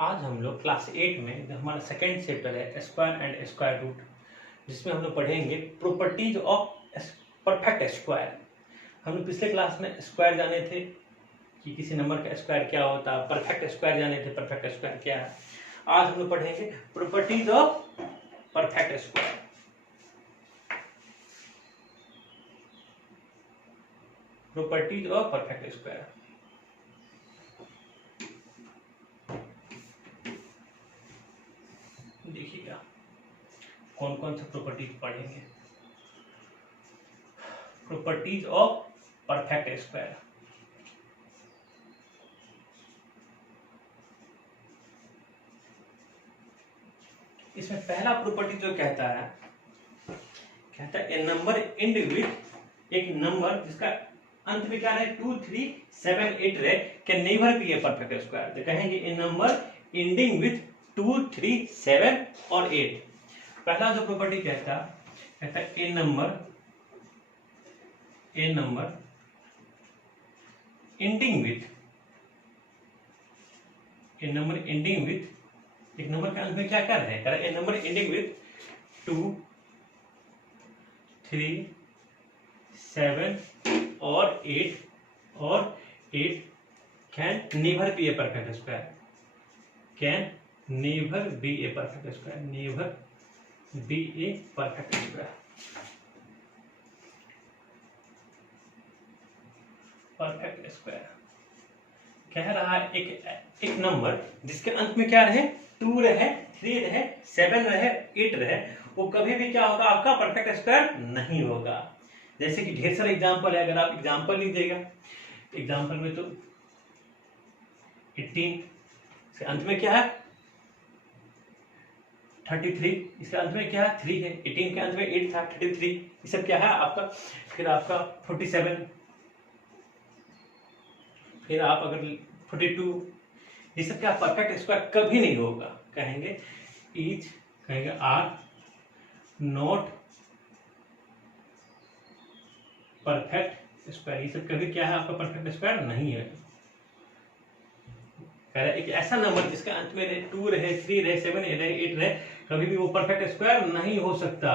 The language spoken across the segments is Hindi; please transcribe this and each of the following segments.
आज हम लोग क्लास 8 में जो हमारा सेकेंड चैप्टर है स्क्वायर एंड स्क्वायर रूट, जिसमें हम लोग पढ़ेंगे प्रॉपर्टीज ऑफ परफेक्ट स्क्वायर। हम लोग पिछले क्लास में स्क्वायर जाने थे कि किसी नंबर का स्क्वायर क्या होता है, परफेक्ट स्क्वायर जाने थे परफेक्ट स्क्वायर क्या है। आज हम लोग पढ़ेंगे properties of perfect square. Properties of perfect square. देखिएगा कौन कौन सा प्रॉपर्टीज पढ़ेंगे। Properties of perfect square. इसमें पहला प्रॉपर्टी जो कहता है ए नंबर एंड विथ, एक नंबर जिसका अंत में क्या है 2, 3, 7, 8 रहे can never be A perfect square. तो कहेंगे ए नंबर एंडिंग विथ 2, 3, 7 और 8। पहला जो प्रॉपर्टी कहता है a number ending with, a number ending with, एक नंबर के अंत में क्या कर रहे हैं, ए नंबर एंडिंग विथ 2, 3, 7 और 8 can never be A perfect square, can never be A perfect square, never be A perfect square. Perfect square कह रहा है एक नंबर जिसके अंत में क्या रहे 2 रहे, 3 रहे, 7 रहे, 8 रहे, वो कभी भी क्या होगा आपका परफेक्ट स्क्वायर नहीं होगा। जैसे कि ढेर सारे एग्जांपल है, अगर आप एग्जांपल लीजिएगा, एग्जांपल में तो 18 इसके अंत में क्या है 33, इसके अंत में क्या है 3 है, 18 के अंत में 8 था, 33, ये सब क्या है आपका, फिर आपका 47, फिर आप अगर 42, ये सब क्या परफेक्ट स्क्वायर कभी नहीं होगा। कहेंगे इज, कहेंगे आर नॉट परफेक्ट स्क्वायर, ये सब कभी क्या है आपका परफेक्ट स्क्वायर नहीं है। कह रहे एक ऐसा नंबर जिसका अंत में 2 रहे, 3 रहे, 7 रहे, 8 रहे, कभी भी वो परफेक्ट स्क्वायर नहीं हो सकता।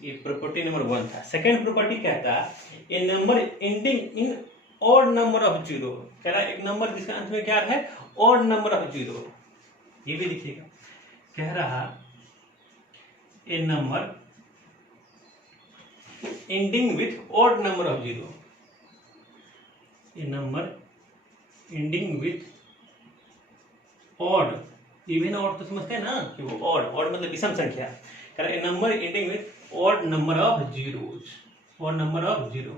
ये प्रॉपर्टी नंबर 1 था। सेकंड प्रॉपर्टी कहता है a number ending in odd number of 0। कह रहा है एक नंबर जिसका अंत में क्या है ऑड नंबर ऑफ 0, ये भी लिखिएगा। कह रहा a number ending with odd number of 0, a number ending with odd, even odd तो समझते हैं ना कि वो ऑड, ऑड मतलब विषम संख्या। कह रहा है a number ending with odd number of zeros, odd number of 0।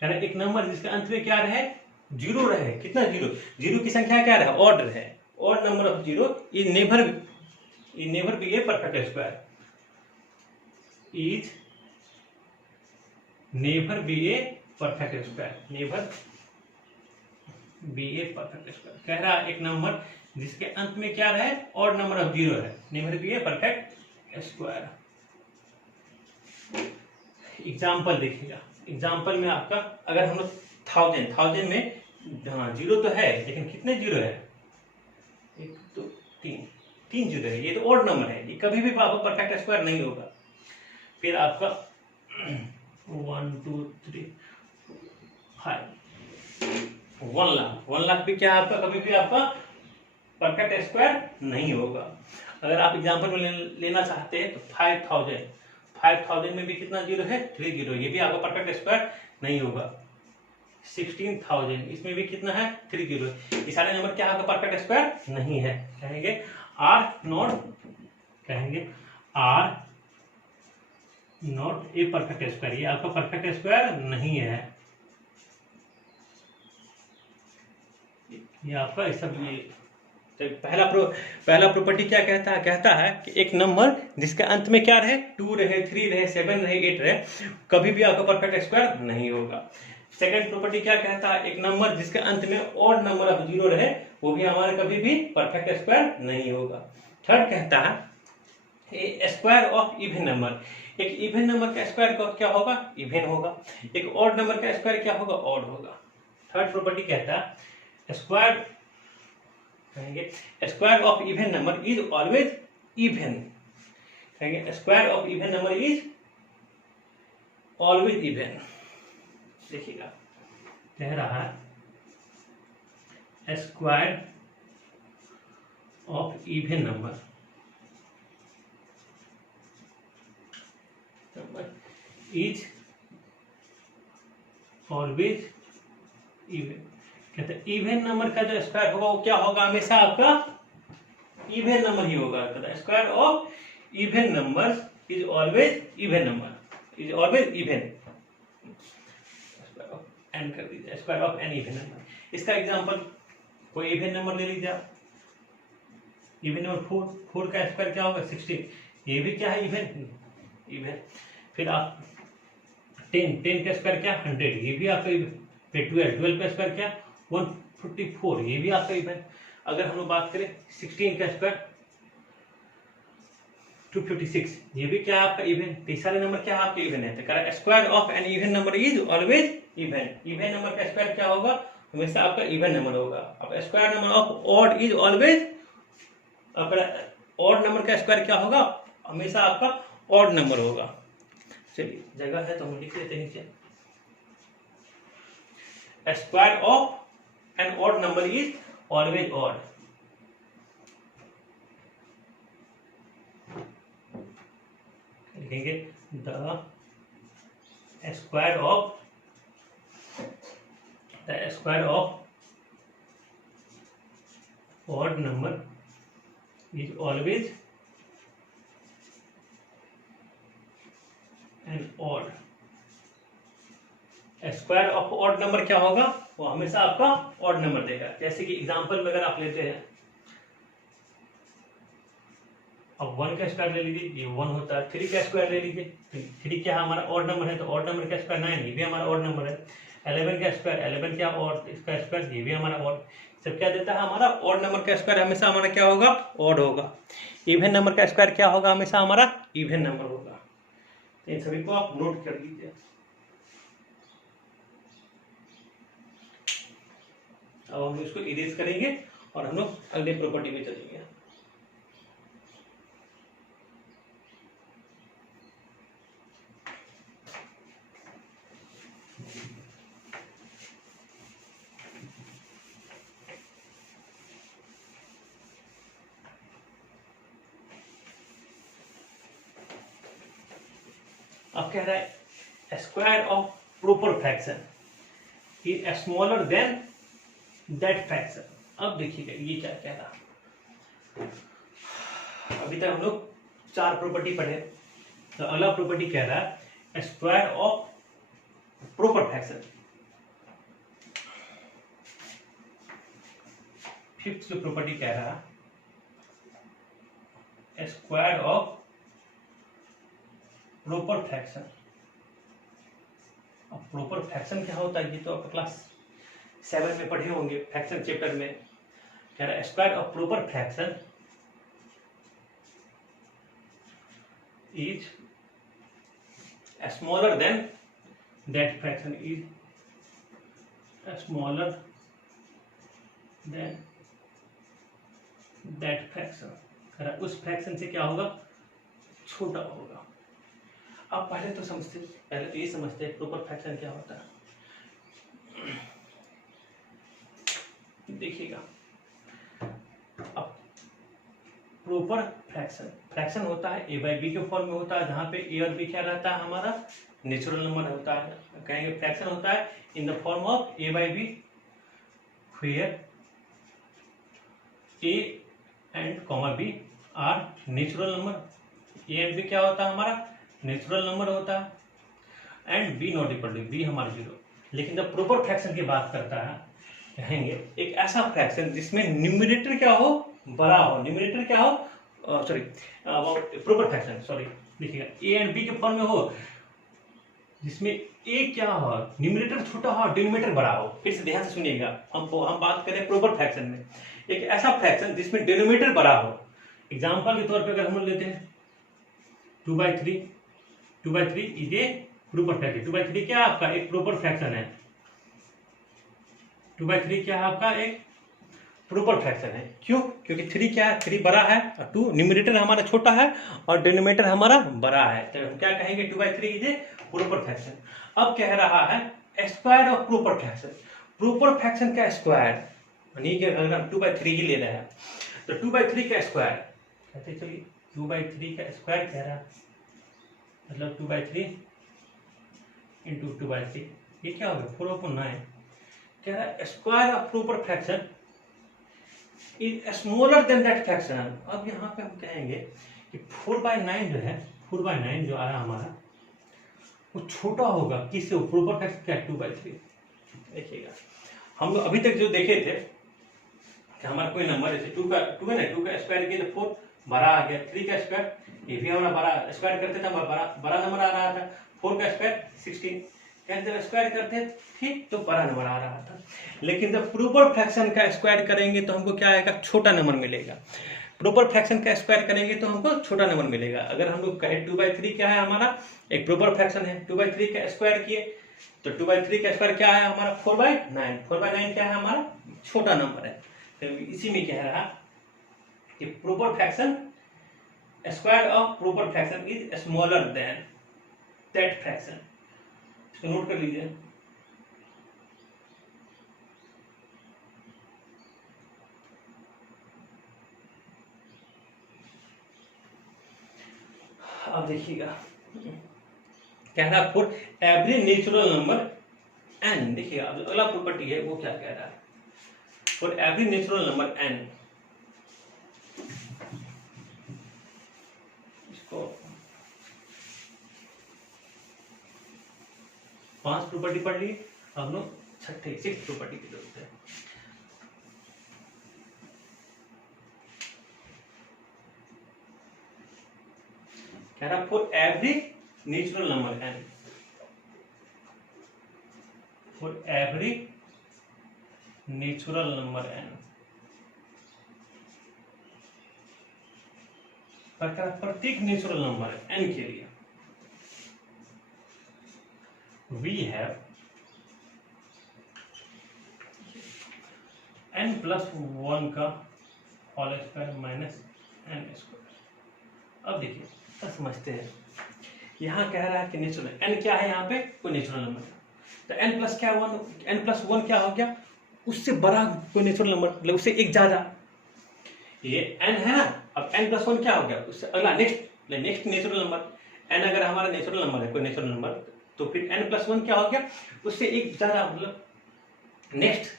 कह रहा है एक नंबर जिसके अंत में क्या रहे 0 रहे, कितना 0, 0 की संख्या क्या रहे ऑड रहे, odd number of 0 is never be A perfect square, is never be A perfect square, never be A perfect square. कह रहा है एक नंबर जिसके अंत में क्या रहे ऑड नंबर ऑफ 0 है, never be A perfect square. Example देखिएगा, एग्जाम्पल में आपका अगर हम लोग 1000 में 0 तो है, लेकिन कितने 0 है 1, 2, 3 0 है, ये तो ऑड नंबर है, ये कभी भी आपका परफेक्ट स्क्वायर नहीं होगा। फिर आपका 1, 2, 3, 5, 1 लाख भी क्या आपका कभी भी आपका परफेक्ट स्क्वायर नहीं होगा। अगर आप एग्जाम्पल में लेना चाहते हैं तो 5000 में भी कितना 0 है 3 0, ये भी आपका परफेक्ट स्क्वायर नहीं होगा। 16000 इसमें भी कितना है 3 0, ये सारे नंबर क्या आपका परफेक्ट स्क्वायर नहीं है। कहेंगे आर नॉट, कहेंगे are not a perfect square, ये आपका परफेक्ट स्क्वायर नहीं है। ये आपका सब ये तो पहला प्रॉपर्टी क्या कहता है कि एक नंबर जिसके अंत में क्या रहे 2 रहे, 3 रहे, 7 रहे, 8 रहे, कभी भी आपका परफेक्ट स्क्वायर नहीं होगा। सेकंड प्रॉपर्टी क्या कहता है एक नंबर जिसके अंत में ऑड नंबर ऑफ 0 रहे, वो भी हमारा कभी भी परफेक्ट स्क्वायर नहीं होगा। थर्ड कहता है ए स्क्वायर ऑफ इवन नंबर, एक इवन नंबर का स्क्वायर क्या होगा इवन होगा, एक ऑड नंबर का स्क्वायर क्या होगा ऑड होगा। थर्ड प्रॉपर्टी कहता है स्क्वायर कहेंगे square of even number is always even, कहेंगे square of even number is always even. देखिएगा कह रहा है square of even number is always even. कहते हैं इवन नंबर का जो स्क्वायर होगा वो क्या होगा, हमेशा आपका इवन नंबर ही होगा। कहते हैं square of even number is always even number, is always even. An कर दीजिए, square of an even number. इसका एग्जांपल कोई इवन नंबर ले लीजिए आप, इवन नंबर 4 का स्क्वायर क्या होगा 16, ये भी क्या है इवन। फिर आप 10 का स्क्वायर क्या 100, ये भी आपका इवन। फिर 12 का स्क्वायर क्या 144, ये भी आपका इवन। अगर हम लोग बात करें 16 का स्क्वायर 256, ये भी क्या आपका इवन। तो सारे नंबर क्या आपके इवन है। तो square of an even number is always even. Even number का स्क्वायर क्या होगा, हमेशा आपका इवन नंबर होगा। अब square number of odd is always, odd number का स्क्वायर क्या होगा, हमेशा आपका ऑड नंबर होगा। चलिए जगह है तो हम लिख लेते हैं नीचे, square of an odd number is always odd. लिखेंगे the square of odd number is always an odd. Square of odd number क्या होगा, वो हमेशा आपका ऑड नंबर देगा। जैसे कि एग्जांपल में अगर आप लेते हैं, अब 1 का स्क्वायर ले लीजिए, ये 1 होता है। 3 का स्क्वायर ले लीजिए, 3 क्या हमारा ऑड नंबर है, तो ऑड नंबर का स्क्वायर 9, ये भी हमारा ऑड नंबर है। 11 का स्क्वायर, 11 क्या ऑड, इसका स्क्वायर ये भी हमारा ऑड। सब क्या देता है, हमारा ऑड नंबर का स्क्वायर हमेशा हमारा क्या होगा, ऑड होगा। इवन नंबर का स्क्वायर क्या होगा, हमेशा हमारा इवन नंबर होगा। इन सभी को आप नोट कर लीजिए। अब हम इसको इरेज करेंगे और हम लोग अगले प्रॉपर्टी में चलेंगे। अब कह रहा है square of proper fraction is smaller than that fraction. अब देखिएगा ये क्या कह रहा, अभी तक हम लोग 4 प्रॉपर्टी पढ़े, तो अगला प्रॉपर्टी कह रहा है square of proper fraction. Fifth जो प्रॉपर्टी कह रहा है स्क्वायर ऑफ प्रॉपर फ्रैक्शन। अब प्रॉपर फ्रैक्शन क्या होता है, ये तो आप क्लास 7 में पढ़े होंगे, फ्रैक्शन चैप्टर में। कह रहा है square of proper fraction is smaller than that fraction, is smaller than that fraction. कह रहा है उस फ्रैक्शन से क्या होगा, छोटा होगा। अब पहले तो ये समझते हैं प्रॉपर फ्रैक्शन क्या होता है। देखिएगा अब प्रॉपर फ्रैक्शन होता है ए बाई बी के फॉर्म में होता है, जहां पे ए और बी क्या रहता है, हमारा नेचुरल नंबर होता है। कहेंगे फ्रैक्शन होता है in the form of a by b, where a and comma b are natural number. A and b क्या होता है, हमारा नेचुरल नंबर होता है। And b not equal to, b हमारा 0। लेकिन जब प्रॉपर फ्रैक्शन की बात करता है, कहेंगे एक ऐसा फ्रैक्शन जिसमें न्यूमरेटर क्या हो, बड़ा हो, न्यूमरेटर क्या हो, प्रॉपर फ्रैक्शन देखिएगा ए एंड बी के फॉर्म में हो, जिसमें ए क्या हो, न्यूमरेटर छोटा हो, डिनोमिनेटर बड़ा हो। फिर से ध्यान से सुनिएगा, हम बात करें प्रॉपर फ्रैक्शन में, एक ऐसा फ्रैक्शन जिसमें डिनोमिनेटर बड़ा हो। एग्जाम्पल के तौर पर अगर हम लेते हैं 2/3 इज ए प्रॉपर फ्रैक्शन। 2/3 क्या आपका एक प्रॉपर फ्रैक्शन है। 2/3 क्या है आपका एक प्रॉपर फ्रैक्शन है। क्यों? क्योंकि 3 क्या है, 3 बड़ा है और 2 न्यूमरेटर हमारा छोटा है और डिनोमिनेटर हमारा बड़ा है, तो हम क्या कहेंगे 2/3 इज प्रॉपर फ्रैक्शन। अब कह रहा है square of proper fraction, proper fraction का स्क्वायर, यानी कि अगर हम 2/3 ही ले रहे हैं तो 2/3 का स्क्वायर कहते, चलिए 2/3 का स्क्वायर कह रहा है, मतलब 2/3 इंटू 2/3, ये क्या होगा 4/9। कह रहा है square of proper fraction is smaller than that fraction. अब यहाँ पे हम कहेंगे कि 4/9 जो है, 4/9 जो आया हमारा वो छोटा होगा किससे, प्रॉपर फ्रैक्शन क्या 2/3। देखिएगा हम लोग अभी तक जो देखे थे कि हमारा कोई नंबर जैसे 2 है ना, 2 का स्क्वायर किया तो 4 बड़ा आ गया, 3 का स्क्वायर ये भी हमारा बड़ा, स्क्वायर करते थे हमारा बड़ा नंबर आ रहा था, 4 का स्क्वायर 16, जब स्क्वायर करते थे तो बड़ा नंबर आ रहा था। लेकिन जब प्रॉपर फ्रैक्शन का स्क्वायर करेंगे तो हमको क्या आएगा, छोटा नंबर मिलेगा। प्रॉपर फ्रैक्शन का स्क्वायर करेंगे तो हमको छोटा नंबर मिलेगा। अगर हम लोग कहें 2/3 क्या है हमारा, एक प्रॉपर फ्रैक्शन है, 2/3 का स्क्वायर किए तो 2/3 का स्क्वायर क्या है हमारा 4/9, 4/9 क्या है हमारा छोटा नंबर है। तो इसी में कह रहा कि proper fraction, square of proper fraction is smaller than that fraction. इसको नोट कर लीजिए। अब देखिएगा कह रहा for every natural number n, देखिएगा अगला प्रॉपर्टी है वो क्या कह रहा है, for every natural number n, इसको 5 प्रॉपर्टी पढ़ ली, हम लोग 6 प्रॉपर्टी की जरूरत है। कह रहा for every natural number n, for every natural number n, प्रत्येक नेचुरल नंबर n के लिए we have n+1 का whole square minus n square. अब देखिए तो समझते हैं, यहाँ कह रहा है कि नेचुरल n क्या है, यहाँ पे कोई नेचुरल नंबर है तो n+1 क्या हो गया, उससे बड़ा कोई नेचुरल नंबर, मतलब उससे एक ज्यादा, ये n है ना। अब n+1 क्या हो गया, उससे अगला नेक्स्ट नेचुरल नंबर, n अगर हमारा नेचुरल नंबर है कोई नेचुरल नंबर तो फिर n+1 क्या हो गया, उससे एक ज्यादा, मतलब नेक्स्ट।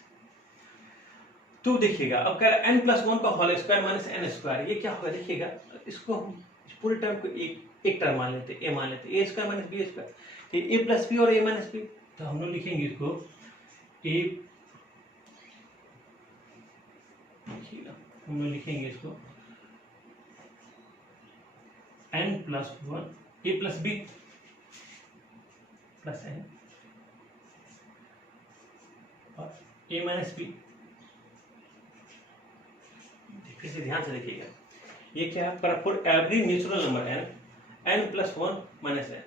तो देखिएगा अब कह रहा है n+1 का whole square minus n square, ये क्या होगा देखिएगा, इसको हम पूरे टर्म को एक टर्म मान लेते, a मान लेते, a square minus b square, तो a प्लस बी और a माइनस बी, तो हम लोग लिखेंगे इसको a, देखिएगा हम लोग लिखेंगे इसको n+1 a plus b plus n और a माइनस बी। फिर से ध्यान से देखिएगा, ये क्या है, for every natural number n+1 minus n,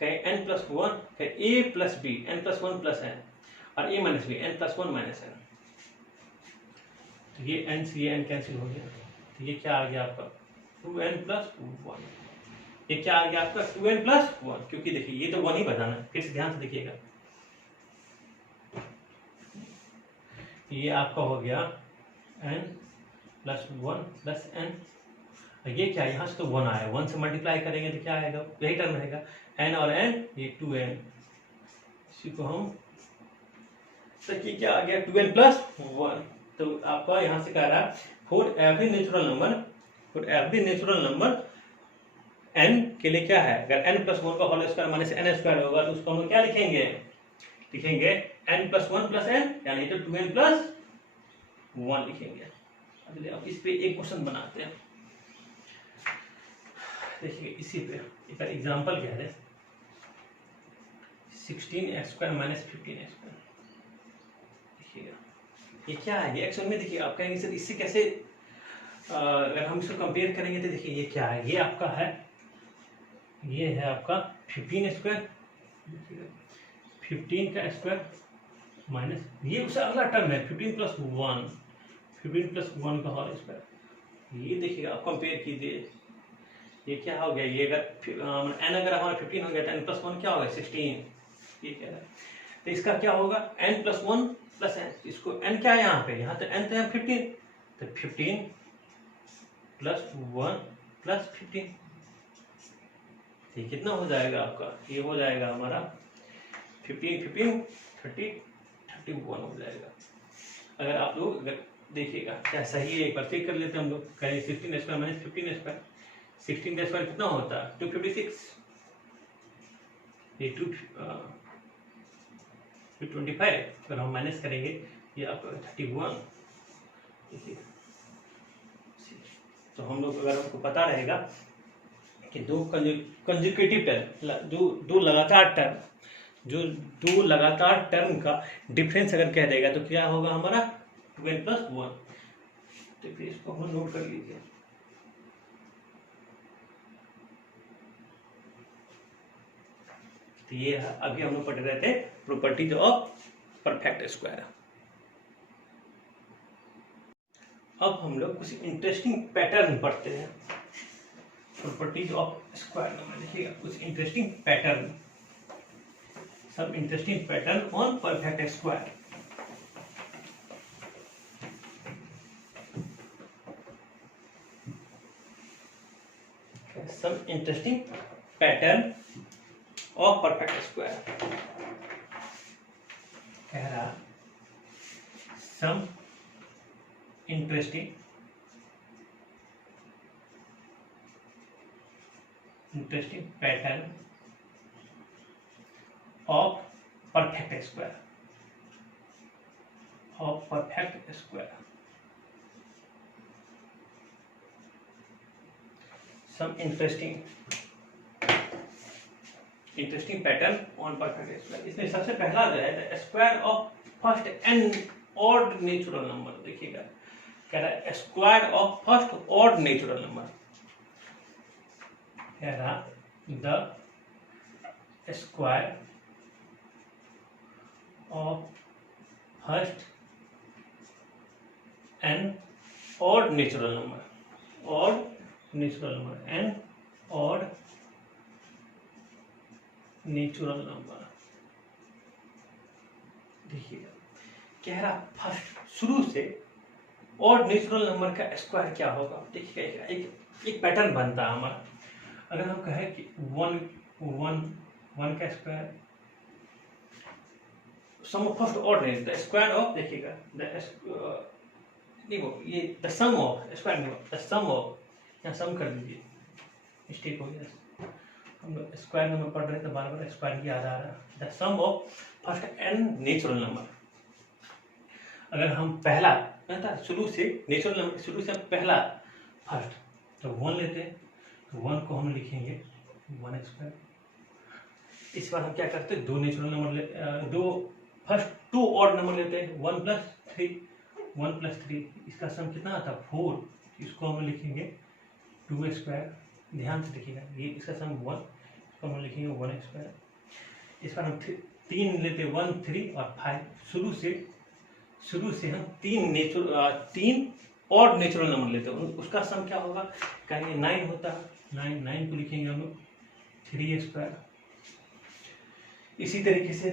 कहें n+1, कहें a plus b, n+1 plus n और a minus b, n+1 minus n। तो ये n से ये n कैंसिल हो गया, तो ये क्या आ गया आपका 2n+1, ये क्या आ गया आपका 2n+1, क्योंकि देखिए ये तो 1 ही बताना है। फिर से ध्यान से देखिएगा, ये आपका हो गया n+1 प्लस n, ये क्या यहाँ से तो 1 आया, 1 से मल्टीप्लाई करेंगे तो क्या आएगा, यही टर्म रहेगा n और n, ये 2n, इसी को हम, तो ये क्या आ गया 2n+1। तो आपका यहाँ से कह रहा है for every natural number n के लिए क्या है, अगर n+1 का whole square minus n square होगा तो उसको हम क्या लिखेंगे n+1 प्लस n, यानी तो 2n+1 लिखेंगे। अब इस पे एक क्वेश्चन बनाते हैं, देखिए इसी पे एक एग्जांपल क्या है, 16x² माइनस 15x², देखिएगा ये क्या है, ये एक्शन में देखिए आप कहेंगे सर इससे कैसे, अगर हम इसको कंपेयर करेंगे तो देखिए ये क्या है, ये आपका है, ये है आपका 15² 15 का स्क्वायर माइनस ये उससे अगला टर्म है 15+1 15 प्लस 1 का होल स्क्वायर। ये देखिएगा, आप कंपेयर कीजिए, ये क्या हो गया, ये अगर n अगर हमारा 15 हो गया तो n प्लस 1 क्या होगा 16, ये क्या है, तो इसका क्या होगा n प्लस 1 प्लस n, इसको n क्या है यहाँ पे, यहाँ तो n तो है 15, तो 15 प्लस 1 प्लस 15, ये कितना हो जाएगा आपका, ये हो जाएगा हमारा 15 15 30 31 हो जाएगा। अगर आप लोग अगर देखिएगा क्या सही है, एक बार चेक कर लेते हैं हम लोग, कहें 16 स्क्वायर माइनस 15 स्क्वायर, 16 का स्क्वायर कितना होता है 256, ये 225, अगर हम माइनस करेंगे ये आपका 31, देखिए। तो हम लोग अगर आपको पता रहेगा कि दो कंजुकेटिव टर्म, दो लगातार टर्म, जो दो लगातार टर्म का डिफरेंस अगर कह देगा तो क्या होगा हमारा 2n प्लस 1, तो फिर इसको हम नोट कर लीजिए। तो ये अभी हम लोग पढ़ रहे थे प्रॉपर्टीज ऑफ परफेक्ट स्क्वायर। अब हम लोग कुछ इंटरेस्टिंग पैटर्न पढ़ते हैं प्रॉपर्टीज ऑफ स्क्वायर नंबर। देखिएगा कुछ इंटरेस्टिंग पैटर्न, सब interesting pattern on perfect square. some interesting pattern of perfect square, कह रहा some interesting pattern of perfect square, some interesting pattern on perfect square. इसमें सबसे पहला जो है square of first and odd natural number. देखिएगा कह रहा है square of first odd natural number, कह रहा the square of first and odd natural number, odd natural number and odd natural number. देखिएगा कह रहा फर्स्ट शुरू से ऑड नेचुरल नंबर का स्क्वायर क्या होगा। देखिएगा एक पैटर्न बनता है हमारा। अगर हम कहें कि वन का square sum of first odd नहीं, द स्क्वायर ऑफ, देखिएगा ये द सम ऑफ, स्क्वायर नहीं, द सम ऑफ, यहाँ सम कर दीजिए, मिस्टेक हो गया, हम लोग स्क्वायर नंबर पढ़ रहे थे, बार बार स्क्वायर की याद आ रहा है। The sum of first and natural number. अगर हम पहला शुरू से नेचुरल नंबर, शुरू से पहला फर्स्ट तो 1 लेते हैं, तो 1 को हम लिखेंगे 1 स्क्वायर। इस बार हम क्या करते हैं, दो नेचुरल नंबर दो फर्स्ट 2 ऑड नंबर लेते हैं, 1 प्लस 3, इसका सम कितना आता है 4, इसको हम लिखेंगे 2 स्क्वायर। ध्यान से देखिएगा ये इसका सम 1, इसको हम लिखेंगे 1 स्क्वायर। इस बार हम 3 लेते 1 3 और 5। शुरू से हम 3 ऑड नेचुरल नंबर लेते हैं, उसका सम क्या होगा, कहेंगे 9 होता है, 9 को लिखेंगे हम लोग 3 स्क्वायर। इसी तरीके से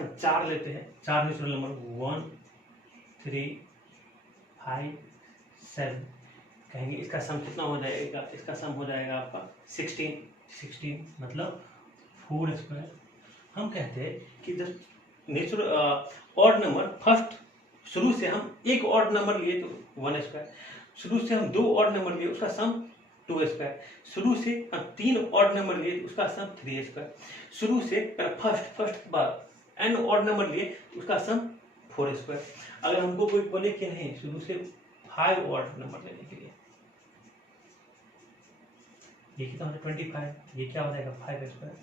हम 4 लेते हैं, 4 नेचुरल नंबर 1 3 5 7, कहेंगे इसका सम कितना हो जाएगा, इसका सम हो जाएगा आपका 16 मतलब 4 स्क्वायर। हम कहते हैं कि जब नेचुरल ऑड नंबर फर्स्ट, शुरू से हम एक ऑड नंबर लिए तो 1 स्क्वायर, शुरू से हम 2 ऑड नंबर लिए उसका सम 2 स्क्वायर, शुरू से हम 3 ऑड नंबर लिए उसका सम 3 स्क्वायर, शुरू से फर्स्ट बार n ऑड नंबर लिए उसका सम 4 स्क्वायर। अगर हमको कोई बोले कि नहीं शुरू से 5 ऑड नंबर लेने के लिए, ये कितना होता है 25, ये क्या हो जाएगा 5 स्क्वायर।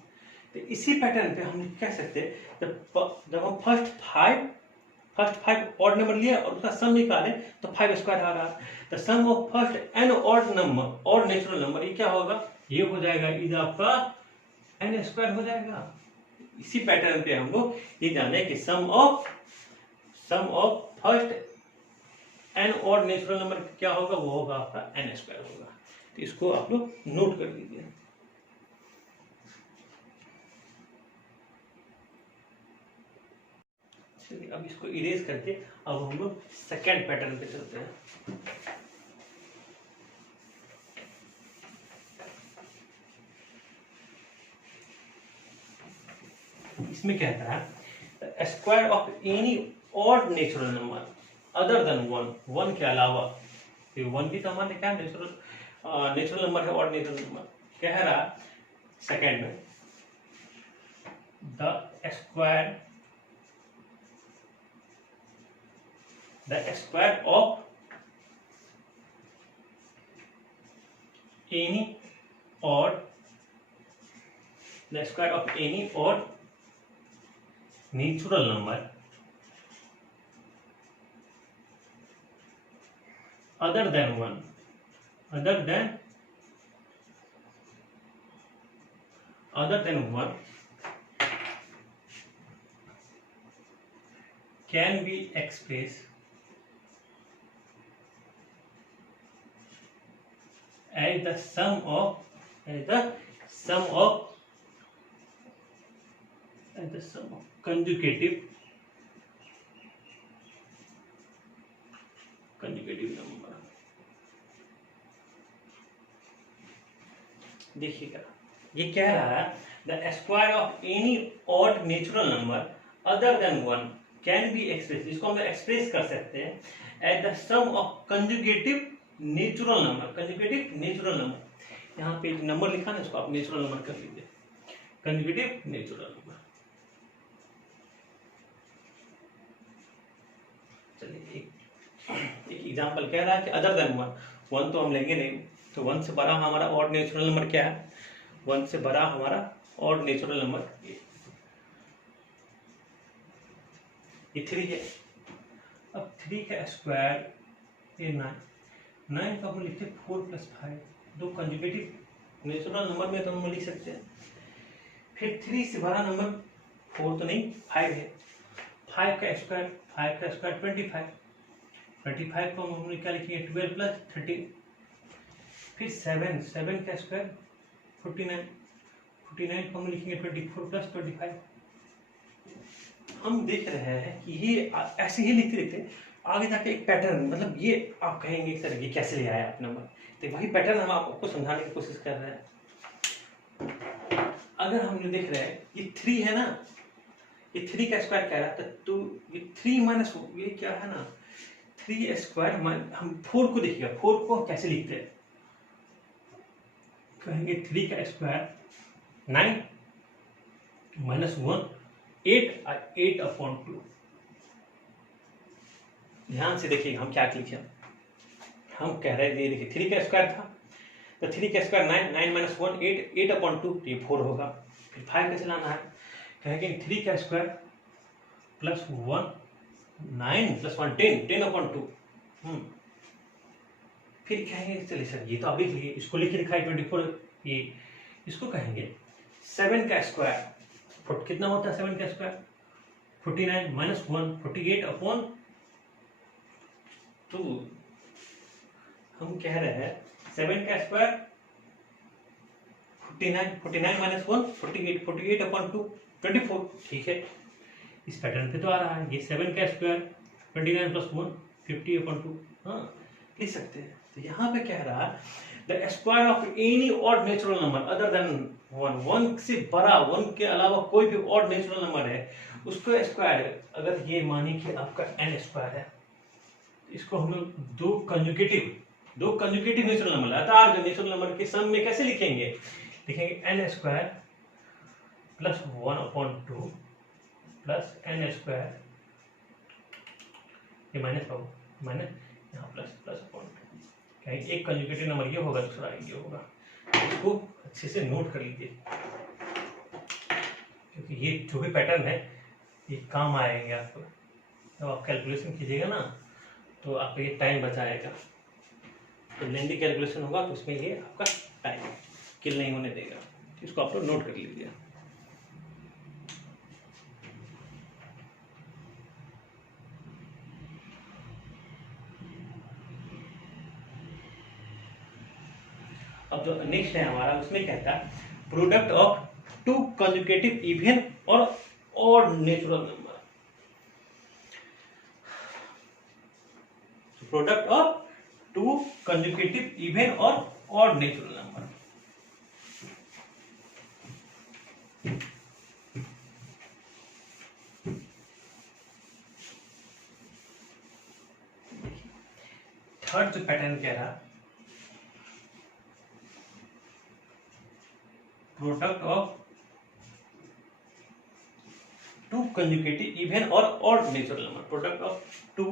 तो इसी पैटर्न पे हम कह सकते हैं जब हम फर्स्ट 5 ऑड नंबर लिए और उसका सम निकाले तो 5 स्क्वायर आ रहा है। The sum of first n odd number, odd natural number, ये क्या होगा, ये हो जाएगा इज आपका n स्क्वायर हो जाएगा। इसी पैटर्न पे हम लोग ये जाने कि sum of sum of first N odd natural number क्या होगा, वो होगा आपका एन स्क्वायर होगा। तो इसको आप लोग नोट कर लीजिए। चलिए अब इसको इरेज करके अब हम लोग सेकेंड पैटर्न पे चलते हैं। इसमें कहता है square of any odd natural number other than one, one के अलावा, वन भी तो हमारे क्या नेचुरल नंबर है, ऑड नेचुरल नंबर। कह रहा सेकेंड में the square of any odd, the square of any odd natural number other than one can be expressed as the sum of consecutive number। देखिएगा ये कह रहा है the square of any odd natural number other than one can be express, इसको हम एक्सप्रेस कर सकते हैं at the sum of conjugative natural number. Conjugative natural number, यहाँ पे नंबर लिखा ना, इसको आप नेचुरल नंबर कर लीजिए, कंजुगेटिव नेचुरल नंबर। चलिए एक एग्जांपल कह रहा है कि अदर देन वन, वन तो हम लेंगे नहीं, तो वन से बड़ा हमारा ऑड नेचुरल नंबर क्या है, वन से बड़ा हमारा ऑड नेचुरल नंबर ये 3 है। अब 3 का स्क्वायर ये 9, 9 का हम लिखते 4 + 5, दो कंजुगेटिव नेचुरल नंबर में तो हम लिख सकते हैं। फिर 3 से बड़ा नंबर 4 तो नहीं, 5 है, 5 का स्क्वायर 25, 25 को हम क्या लिखेंगे 12 + 13। फिर 7 का स्क्वायर 49, 49 को हम लिखेंगे 24 + 25। हम देख रहे हैं कि ये ऐसे ही लिखते लिखते आगे जाके एक पैटर्न, मतलब ये आप कहेंगे सर ये कैसे ले आया आप नंबर, तो वही पैटर्न हम आपको समझाने की कोशिश कर रहे हैं। अगर हम देख रहे हैं ये 3 है ना, ये 3 का स्क्वायर कह रहा है, तो ये 3 - ये क्या है ना 3 स्क्वायर, हम 4 को देखिएगा, 4 को कैसे लिखते हैं, कहेंगे 3 का स्क्वायर 9 - 1 8/2। ध्यान से देखिए हम क्या लिखे, हम कह रहे थे देखिए 3 का स्क्वायर था, तो 3 का स्क्वायर 9, 9 - 1 8/2, ये 4 होगा। फिर 5 कैसे लाना है, कहेंगे 3 का स्क्वायर +1 9 + 1 10, 10/2। फिर कहेंगे चलिए सर ये तो आप लिख लिए, इसको लिख लिखा है 24, ये इसको कहेंगे 7 का स्क्वायर, कितना होता है 7 का स्क्वायर 49 - 1 48/2। हम कह रहे हैं 7 का स्क्वायर 49 - 1 48 48/2 24। ठीक है, इस पैटर्न पे तो आ रहा है, ये 7 का स्क्वायर 29 + 1 50/2। हाँ लिख सकते हैं। तो यहाँ पे कह रहा है the square of any odd natural number other than one, one से बड़ा, वन के अलावा कोई भी ऑड नेचुरल नंबर है उसको स्क्वायर है। अगर ये माने कि आपका n स्क्वायर है, इसको हम लोग दो कंजुगेटिव नेचुरल नंबर लगातार जो नेचुरल नंबर के सम में कैसे लिखेंगे, लिखेंगे n square + 1/2 plus n square, ये माइनस होगा, माइनस यहाँ +/2। कहीं एक कंजुगेटिव नंबर ये होगा, दूसरा ये होगा। इसको अच्छे से नोट कर लीजिए, क्योंकि ये जो भी पैटर्न है ये काम आएंगे आपको। जब आप कैलकुलेशन कीजिएगा ना तो आपको ये टाइम बचाएगा। तो लेंदी कैलकुलेशन होगा तो उसमें ये आपका टाइम किल नहीं होने देगा। इसको आप लोग नोट कर लीजिए। अब जो नेक्स्ट है हमारा, उसमें कहता है product of two conjugative even और odd natural number. Product of two conjugative even और ऑड नेचुरल नंबर। थर्ड जो पैटर्न कह रहा, product of two conjugative even और odd natural number. Product of two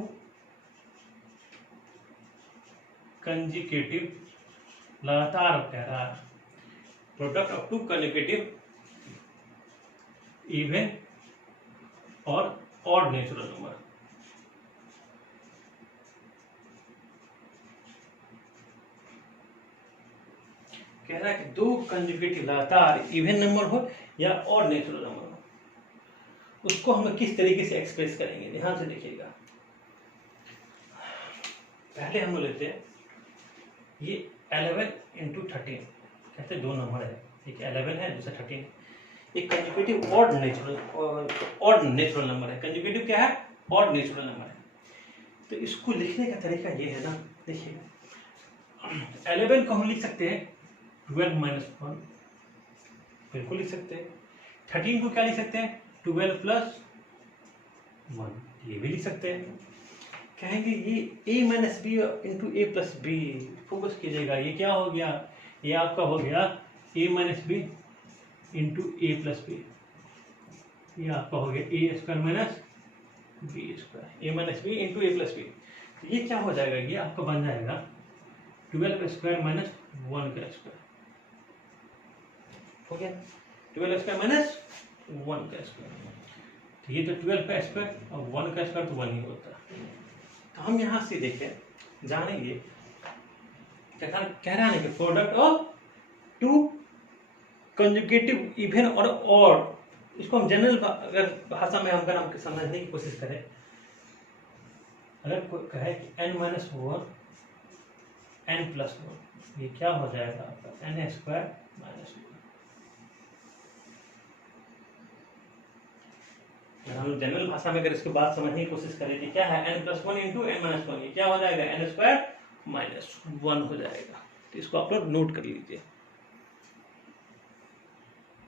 conjugative, लगातार कह रहा है, product of two conjugative even और ऑड नेचुरल नंबर। कह रहा है कि दो कंजुगेटिव लगातार इवन नंबर हो या ऑड नेचुरल नंबर हो, उसको हम किस तरीके से एक्सप्रेस करेंगे, ध्यान से देखिएगा। पहले हम लेते हैं ये 11 इंटू 13, कहते हैं दो नंबर है, एक 11 है दूसरा 13 है। एक कंजुगेटिव ऑड नेचुरल नंबर है। कंजुगेटिव क्या है? ऑड नेचुरल नंबर है। तो इसको लिखने का तरीका ये है ना, देखिए 11 को हम लिख सकते हैं 12 माइनस 1, बिल्कुल लिख सकते हैं। 13 को क्या लिख सकते हैं? 12 प्लस 1, ये भी लिख सकते हैं। कहेंगे ये a minus b into a plus b, focus कीजिएगा, ये क्या हो गया? ये आपका हो गया a minus b into a plus b, ये आपका हो गया a square minus b square, a minus b into a plus b. तो ये क्या हो जाएगा? ये आपका बन जाएगा 12 स्क्वायर माइनस 1 का स्क्वायर, हो गया 12 स्क्वायर माइनस 1 का स्क्वायर। तो ये तो 12 का स्क्वायर और 1 का स्क्वायर तो 1 ही होता है। तो हम यहाँ से देखें जानेंगे क्या कह रहा है कि product of two conjugative even और ऑड, इसको हम जनरल अगर भाषा में हम समझने की कोशिश करें, अगर कोई कहे कि n माइनस 1 n प्लस 1, ये क्या हो जाएगा आपका n स्क्वायर माइनस 1। हम जनरल भाषा में अगर इसको बात समझने की कोशिश करें कि क्या है n plus 1 into n minus 1, ये क्या हो जाएगा? n स्क्वायर माइनस 1 हो जाएगा। तो इसको आप लोग नोट कर लीजिए।